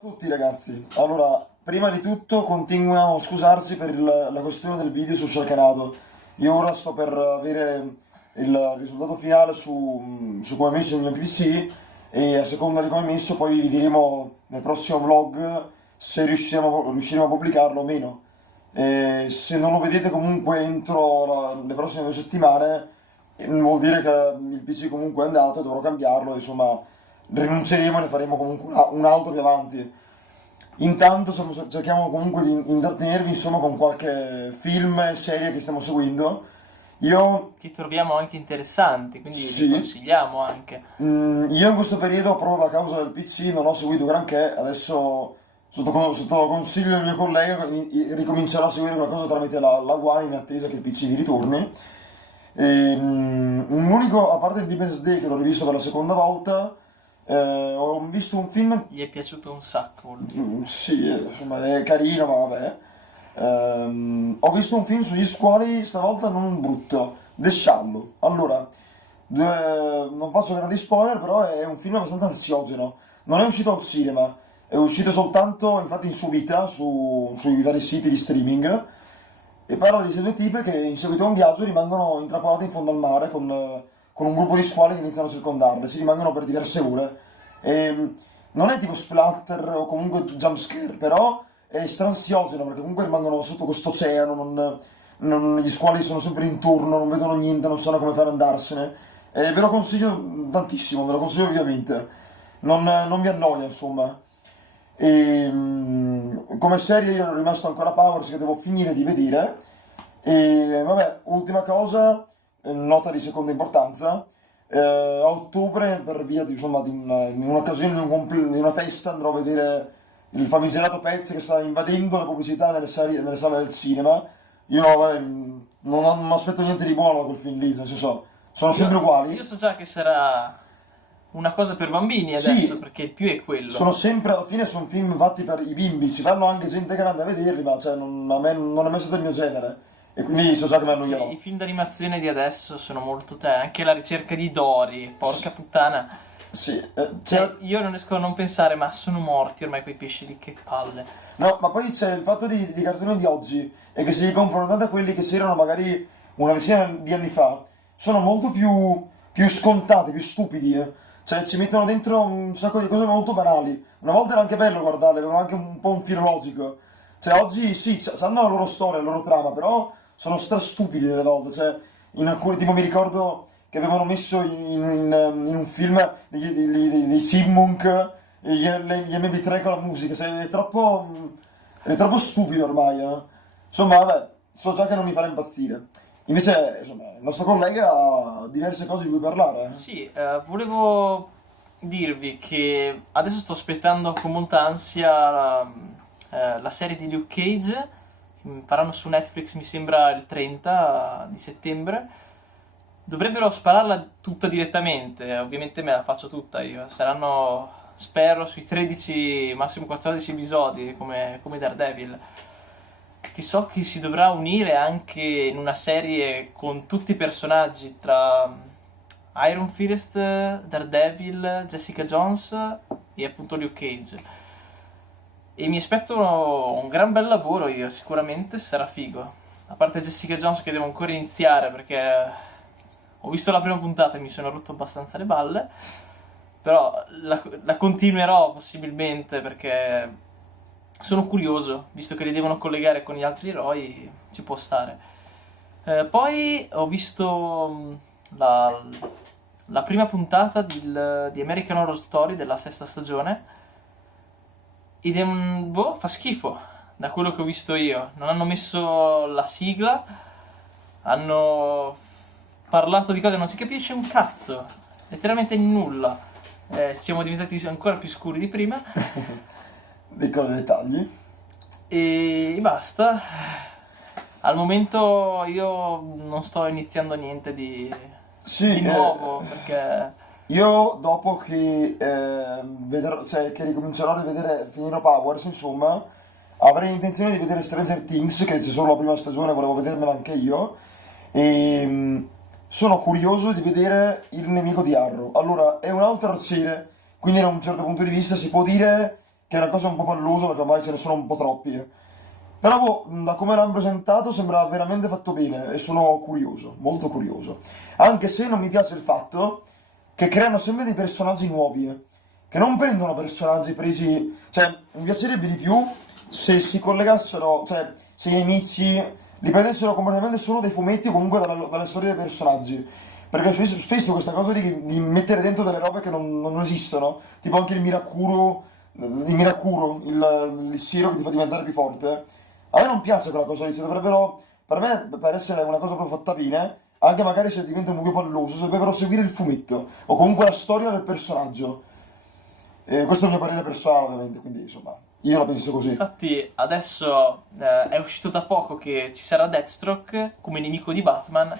Tutti ragazzi, allora prima di tutto continuiamo a scusarci per la questione del video su Sharknado. Io ora sto per avere il risultato finale su come ho messo il mio PC e a seconda di come ho messo poi vi diremo nel prossimo vlog se riusciremo a pubblicarlo o meno. E se non lo vedete comunque entro le prossime 2 settimane vuol dire che il PC comunque è andato e dovrò cambiarlo, insomma rinunceremo e ne faremo comunque un altro più avanti. Intanto cerchiamo comunque di intrattenervi insomma con qualche film e serie che stiamo seguendo. Io, Che troviamo anche interessanti, quindi li sì, consigliamo anche. io in questo periodo proprio a causa del PC non ho seguito granché, adesso sotto consiglio del mio collega ricomincerò a seguire qualcosa tramite la One in attesa che il PC mi ritorni. Un unico, a parte Independence Day che l'ho rivisto per la seconda volta, ho visto un film. Gli è piaciuto un sacco, vuol dire. Sì, insomma è carino, ma vabbè. Ho visto un film sugli squali, stavolta non brutto, The Shallow. Allora, non faccio grandi spoiler, però è un film abbastanza ansiogeno. Non è uscito al cinema, è uscito soltanto, infatti, in subita sui vari siti di streaming. E parla di queste due tipe che in seguito a un viaggio rimangono intrappolate in fondo al mare con un gruppo di squali che iniziano a circondarle. Si rimangono per diverse ore. E, non è tipo splatter o comunque jumpscare, però è stransiogeno perché comunque rimangono sotto questo oceano, gli squali sono sempre intorno, non vedono niente, non sanno come fare ad andarsene. E ve lo consiglio tantissimo, ve lo consiglio ovviamente. Non vi annoia, insomma. E, come serie io ero rimasto ancora a Powers che devo finire di vedere. E vabbè, ultima cosa, nota di seconda importanza. A ottobre, per via di, insomma, in un'occasione di una festa, andrò a vedere il famigerato Pezzi che sta invadendo le pubblicità nelle sale del cinema. Io vabbè, non mi aspetto niente di buono da quel film lì, nel senso, sono sempre Io uguali. so già che sarà una cosa per bambini Sì, adesso, perché il più è quello. sono sempre, alla fine sono film fatti per i bimbi, ci fanno anche gente grande a vederli, ma cioè, a me non è mai stato il mio genere. E quindi so già che mi Sì, annoierò. i film d'animazione di adesso sono molto anche la ricerca di Dory, porca puttana. Sì, Cioè, io non riesco a non pensare, ma sono morti ormai quei pesci lì, che palle. no, ma poi c'è il fatto di cartoni di oggi e che se li confrontate a quelli che si erano magari una decina di anni fa, sono molto più scontati, più stupidi. Cioè ci mettono dentro un sacco di cose molto banali. Una volta era anche bello guardarle, avevano anche un po' un filo logico. Cioè oggi sì, hanno la loro storia, la loro trama, però sono stra stupidi delle volte. Cioè in alcuni, tipo mi ricordo che avevano messo in un film dei Chipmunk gli MP3 con la musica, cioè, è troppo stupido ormai, eh. Insomma, vabbè, so già che non mi farà impazzire. Invece, insomma, il nostro collega ha diverse cose di cui parlare. Sì, volevo dirvi che adesso sto aspettando con molta ansia la serie di Luke Cage. Faranno su Netflix, mi sembra, il 30 di settembre. Dovrebbero spararla tutta direttamente, ovviamente me la faccio tutta io. Saranno, spero, sui 13, massimo 14 episodi, come Daredevil. Che so che si dovrà unire anche in una serie con tutti i personaggi tra Iron Fist, Daredevil, Jessica Jones e appunto Luke Cage. E mi aspetto un gran bel lavoro io, sicuramente sarà figo. A parte Jessica Jones che devo ancora iniziare perché ho visto la prima puntata e mi sono rotto abbastanza le balle, però la continuerò possibilmente perché sono curioso, visto che li devono collegare con gli altri eroi, ci può stare. Poi ho visto la prima puntata di American Horror Story della sesta stagione ed è boh, fa schifo, da quello che ho visto io. Non hanno messo la sigla, hanno parlato di cose, non si capisce un cazzo, letteralmente nulla. Siamo diventati ancora più scuri di prima Dei cose dettagli. e basta. Al momento io non sto iniziando niente di Sì, nuovo perché io dopo che vedrò, cioè che ricomincerò a rivedere, finirò Powers, insomma, avrei intenzione di vedere Stranger Things, che c'è solo la prima stagione, volevo vedermela anche io. E sono curioso di vedere Il nemico di Arrow. Allora, è un'altra serie, quindi da un certo punto di vista si può dire che è una cosa un po' pallosa perché ormai ce ne sono un po' troppi. Però boh, da come l'hanno presentato sembra veramente fatto bene e sono curioso, molto curioso. Anche se non mi piace il fatto che creano sempre dei personaggi nuovi, che non prendono personaggi presi. Cioè, mi piacerebbe di più se si collegassero, cioè, se gli inizi li prendessero completamente solo dai fumetti o comunque dalle storie dei personaggi. Perché spesso questa cosa di mettere dentro delle robe che non esistono, tipo anche il Mirakuro, il siero che ti fa diventare più forte, a me non piace quella cosa lì, cioè dovrebbero, per me, per essere una cosa proprio fatta bene, anche magari se diventa un po' più palloso, se dovrebbero seguire il fumetto, o comunque la storia del personaggio. Questo è il mio parere personale, ovviamente, quindi insomma, io la penso così. Infatti adesso è uscito da poco che ci sarà Deathstroke come nemico di Batman.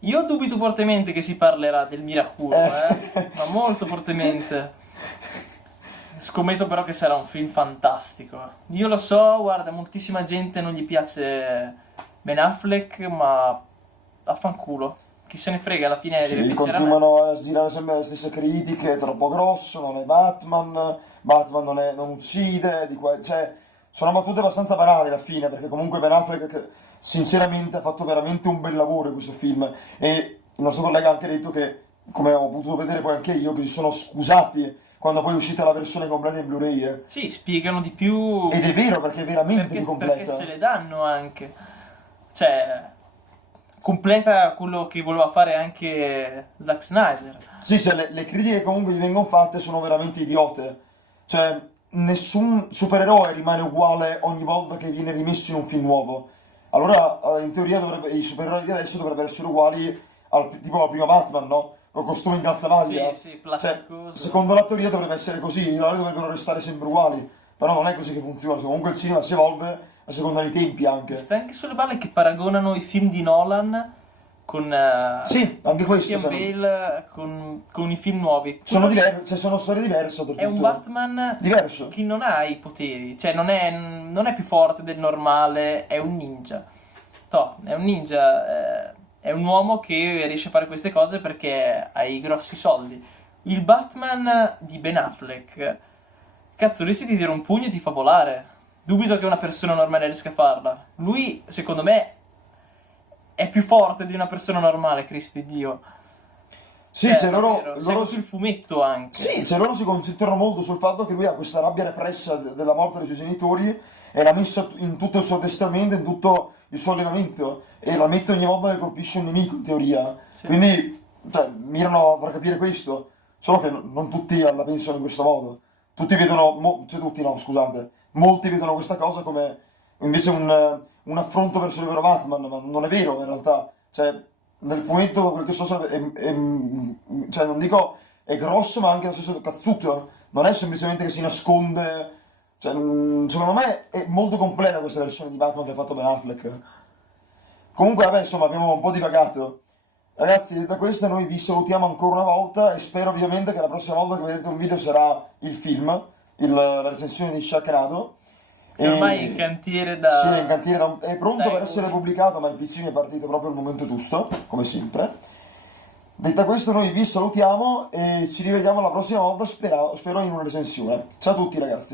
Io dubito fortemente che si parlerà del Mirakuro, ma molto fortemente. Scommetto però che sarà un film fantastico. Io lo so, guarda, moltissima gente non gli piace Ben Affleck, ma affanculo. Chi se ne frega, alla fine deve Sì, piacere a me. continuano a girare sempre le stesse critiche, è troppo grosso, non è Batman, Batman non uccide, cioè, sono battute abbastanza banali alla fine, perché comunque Ben Affleck, sinceramente, ha fatto veramente un bel lavoro in questo film, e il nostro collega ha anche detto che, come ho potuto vedere poi anche io, che si sono scusati quando poi è uscita la versione completa in Blu-ray. Sì, spiegano di più Ed è vero, perché è veramente più perché completa. se le danno anche. Cioè, completa quello che voleva fare anche Zack Snyder. Sì, cioè, le critiche che comunque gli vengono fatte sono veramente idiote. Cioè, nessun supereroe rimane uguale ogni volta che viene rimesso in un film nuovo. Allora, in teoria, i supereroi di adesso dovrebbero essere uguali tipo al primo Batman, no? Col costume in calzamaglia. Sì, Cioè, plasticoso. secondo la teoria dovrebbe essere così, i loro dovrebbero restare sempre uguali. Però non è così che funziona, cioè, comunque il cinema si evolve a seconda dei tempi anche. Sta anche sulle balle che paragonano i film di Nolan con Sì, anche questo. Christian Bale con i film nuovi. Sono diversi, cioè sono storie diverse, È un Batman diverso. che non ha i poteri, cioè non è più forte del normale, è un ninja. È un ninja, è un uomo che riesce a fare queste cose perché ha i grossi soldi. Il Batman di Ben Affleck, cazzo, rischi di dire un pugno e ti fa volare. Dubito che una persona normale riesca a farla. Lui, secondo me, è più forte di una persona normale, Cristo di Dio. Sì, cioè loro Segue sul fumetto anche. Sì, cioè loro si concentrano molto sul fatto che lui ha questa rabbia repressa della morte dei suoi genitori e l'ha messa in tutto il suo testamento, in tutto il suo allenamento, e la mette ogni volta che colpisce un nemico, in teoria. Sì. Quindi, cioè, mirano a far capire questo, solo che non tutti la pensano in questo modo. Tutti vedono, cioè tutti no, scusate, molti vedono questa cosa come invece un affronto verso il vero Batman, ma non è vero in realtà. Cioè, nel fumetto, da quel che so, cioè, non dico è grosso, ma anche allo stesso cazzuto. Non è semplicemente che si nasconde. Cioè, secondo me è molto completa questa versione di Batman che ha fatto Ben Affleck. Comunque, vabbè, insomma, abbiamo un po' divagato. Ragazzi, detto questo, noi vi salutiamo ancora una volta e spero ovviamente che la prossima volta che vedrete un video sarà il film, la recensione di Sharknado. Che ormai è in cantiere da... Sì, è in cantiere è pronto dai, per essere pubblicato, ma il PC mi è partito proprio al momento giusto, come sempre. Detto questo, noi vi salutiamo e ci rivediamo la prossima volta, spero in una recensione. Ciao a tutti, ragazzi.